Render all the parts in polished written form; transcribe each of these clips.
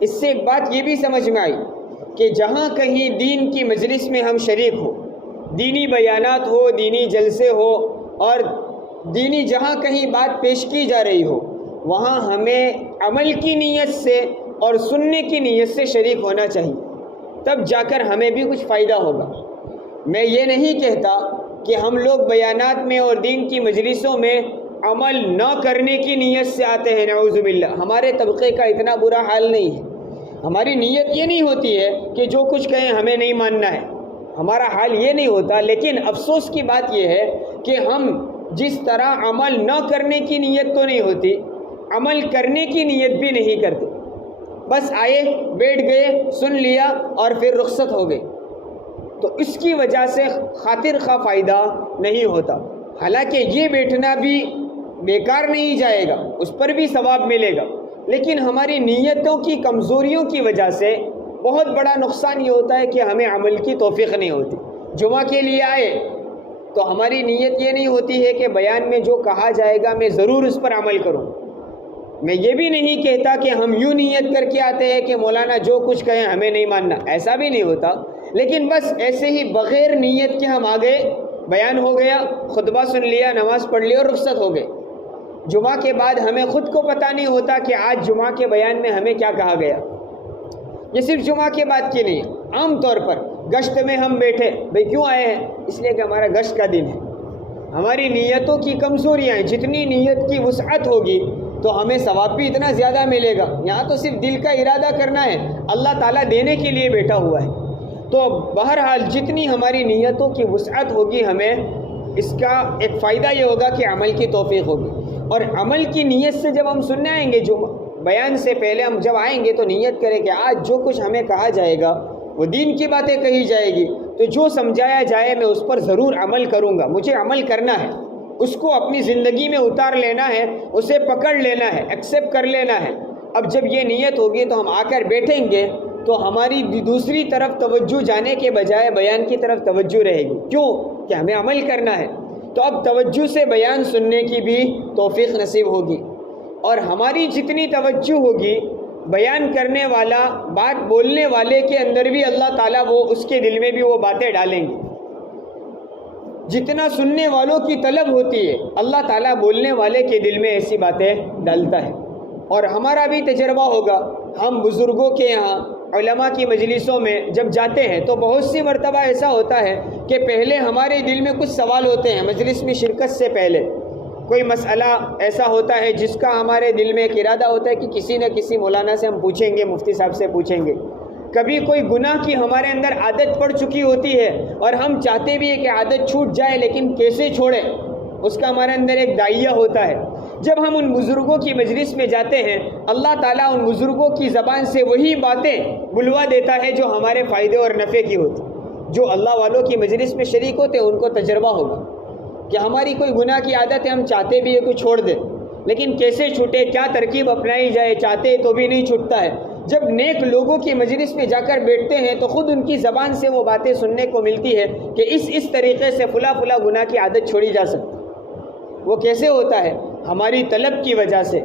اس سے ایک بات یہ بھی سمجھ میں آئی کہ جہاں کہیں دین کی مجلس میں ہم شریک ہو، دینی بیانات ہو، دینی جلسے ہو، اور دینی جہاں کہیں بات پیش کی جا رہی ہو، وہاں ہمیں عمل کی نیت سے اور سننے کی نیت سے شریک ہونا چاہیے، تب جا کر ہمیں بھی کچھ فائدہ ہوگا۔ میں یہ نہیں کہتا کہ ہم لوگ بیانات میں اور دین کی مجلسوں میں عمل نہ کرنے کی نیت سے آتے ہیں، نعوذ باللہ، ہمارے طبقے کا اتنا برا حال نہیں ہے۔ ہماری نیت یہ نہیں ہوتی ہے کہ جو کچھ کہیں ہمیں نہیں ماننا ہے، ہمارا حال یہ نہیں ہوتا، لیکن افسوس کی بات یہ ہے کہ ہم جس طرح عمل نہ کرنے کی نیت تو نہیں ہوتی، عمل کرنے کی نیت بھی نہیں کرتے، بس آئے، بیٹھ گئے، سن لیا اور پھر رخصت ہو گئے، تو اس کی وجہ سے خاطر خواہ فائدہ نہیں ہوتا۔ حالانکہ یہ بیٹھنا بھی بیکار نہیں جائے گا، اس پر بھی ثواب ملے گا، لیکن ہماری نیتوں کی کمزوریوں کی وجہ سے بہت بڑا نقصان یہ ہوتا ہے کہ ہمیں عمل کی توفیق نہیں ہوتی۔ جمعہ کے لیے آئے تو ہماری نیت یہ نہیں ہوتی ہے کہ بیان میں جو کہا جائے گا میں ضرور اس پر عمل کروں۔ میں یہ بھی نہیں کہتا کہ ہم یوں نیت کر کے آتے ہیں کہ مولانا جو کچھ کہیں ہمیں نہیں ماننا، ایسا بھی نہیں ہوتا، لیکن بس ایسے ہی بغیر نیت کے ہم آگے، بیان ہو گیا، خطبہ سن لیا، نماز پڑھ لی اور رخصت ہو گئے۔ جمعہ کے بعد ہمیں خود کو پتہ نہیں ہوتا کہ آج جمعہ کے بیان میں ہمیں کیا کہا گیا۔ یہ صرف جمعہ کے بعد کے لیے، عام طور پر گشت میں ہم بیٹھے، بھئی کیوں آئے ہیں؟ اس لیے کہ ہمارا گشت کا دن ہے۔ ہماری نیتوں کی کمزوریاں ہیں، جتنی نیت کی وسعت ہوگی تو ہمیں ثواب بھی اتنا زیادہ ملے گا۔ یہاں تو صرف دل کا ارادہ کرنا ہے، اللہ تعالیٰ دینے کے لیے بیٹھا ہوا ہے۔ تو بہرحال جتنی ہماری نیتوں کی وسعت ہوگی، ہمیں اس کا ایک فائدہ یہ ہوگا کہ عمل کی توفیق ہوگی۔ اور عمل کی نیت سے جب ہم سننے آئیں گے، جو بیان سے پہلے ہم جب آئیں گے تو نیت کریں کہ آج جو کچھ ہمیں کہا جائے گا وہ دین کی باتیں کہی جائے گی، تو جو سمجھایا جائے میں اس پر ضرور عمل کروں گا، مجھے عمل کرنا ہے، اس کو اپنی زندگی میں اتار لینا ہے، اسے پکڑ لینا ہے، ایکسیپٹ کر لینا ہے۔ اب جب یہ نیت ہوگی تو ہم آ کر بیٹھیں گے تو ہماری دوسری طرف توجہ جانے کے بجائے بیان کی طرف توجہ رہے گی۔ کیوں؟ کہ ہمیں عمل کرنا ہے۔ تو اب توجہ سے بیان سننے کی بھی توفیق نصیب ہوگی، اور ہماری جتنی توجہ ہوگی، بیان کرنے والا، بات بولنے والے کے اندر بھی اللہ تعالیٰ وہ اس کے دل میں بھی وہ باتیں ڈالیں گے۔ جتنا سننے والوں کی طلب ہوتی ہے، اللہ تعالیٰ بولنے والے کے دل میں ایسی باتیں ڈالتا ہے۔ اور ہمارا بھی تجربہ ہوگا، ہم بزرگوں کے یہاں، علماء کی مجلسوں میں جب جاتے ہیں تو بہت سی مرتبہ ایسا ہوتا ہے کہ پہلے ہمارے دل میں کچھ سوال ہوتے ہیں، مجلس میں شرکت سے پہلے کوئی مسئلہ ایسا ہوتا ہے جس کا ہمارے دل میں ایک ارادہ ہوتا ہے کہ کسی نہ کسی مولانا سے ہم پوچھیں گے، مفتی صاحب سے پوچھیں گے۔ کبھی کوئی گناہ کی ہمارے اندر عادت پڑ چکی ہوتی ہے اور ہم چاہتے بھی ہیں کہ عادت چھوٹ جائے، لیکن کیسے چھوڑیں، اس کا ہمارے اندر ایک داعیہ ہوتا ہے۔ جب ہم ان بزرگوں کی مجلس میں جاتے ہیں، اللہ تعالیٰ ان بزرگوں کی زبان سے وہی باتیں بلوا دیتا ہے جو ہمارے فائدے اور نفع کی ہوتی۔ جو اللہ والوں کی مجلس میں شریک ہوتے ہیں ان کو تجربہ ہوگا کہ ہماری کوئی گناہ کی عادت ہے، ہم چاہتے بھی ہے کہ چھوڑ دیں، لیکن کیسے چھوٹے، کیا ترکیب اپنائی جائے، چاہتے تو بھی نہیں چھوٹتا ہے۔ جب نیک لوگوں کی مجلس میں جا کر بیٹھتے ہیں تو خود ان کی زبان سے وہ باتیں سننے کو ملتی ہے کہ اس طریقے سے فلاں گناہ کی عادت چھوڑی جا سکتی۔ وہ کیسے ہوتا ہے؟ ہماری طلب کی وجہ سے،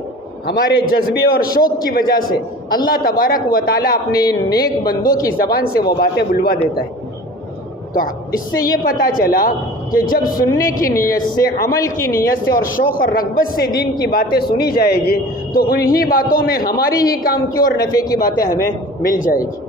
ہمارے جذبے اور شوق کی وجہ سے اللہ تبارک و تعالیٰ اپنے ان نیک بندوں کی زبان سے وہ باتیں بلوا دیتا ہے۔ تو اس سے یہ پتہ چلا کہ جب سننے کی نیت سے، عمل کی نیت سے اور شوق اور رغبت سے دین کی باتیں سنی جائے گی تو انہی باتوں میں ہماری ہی کام کی اور نفع کی باتیں ہمیں مل جائے گی۔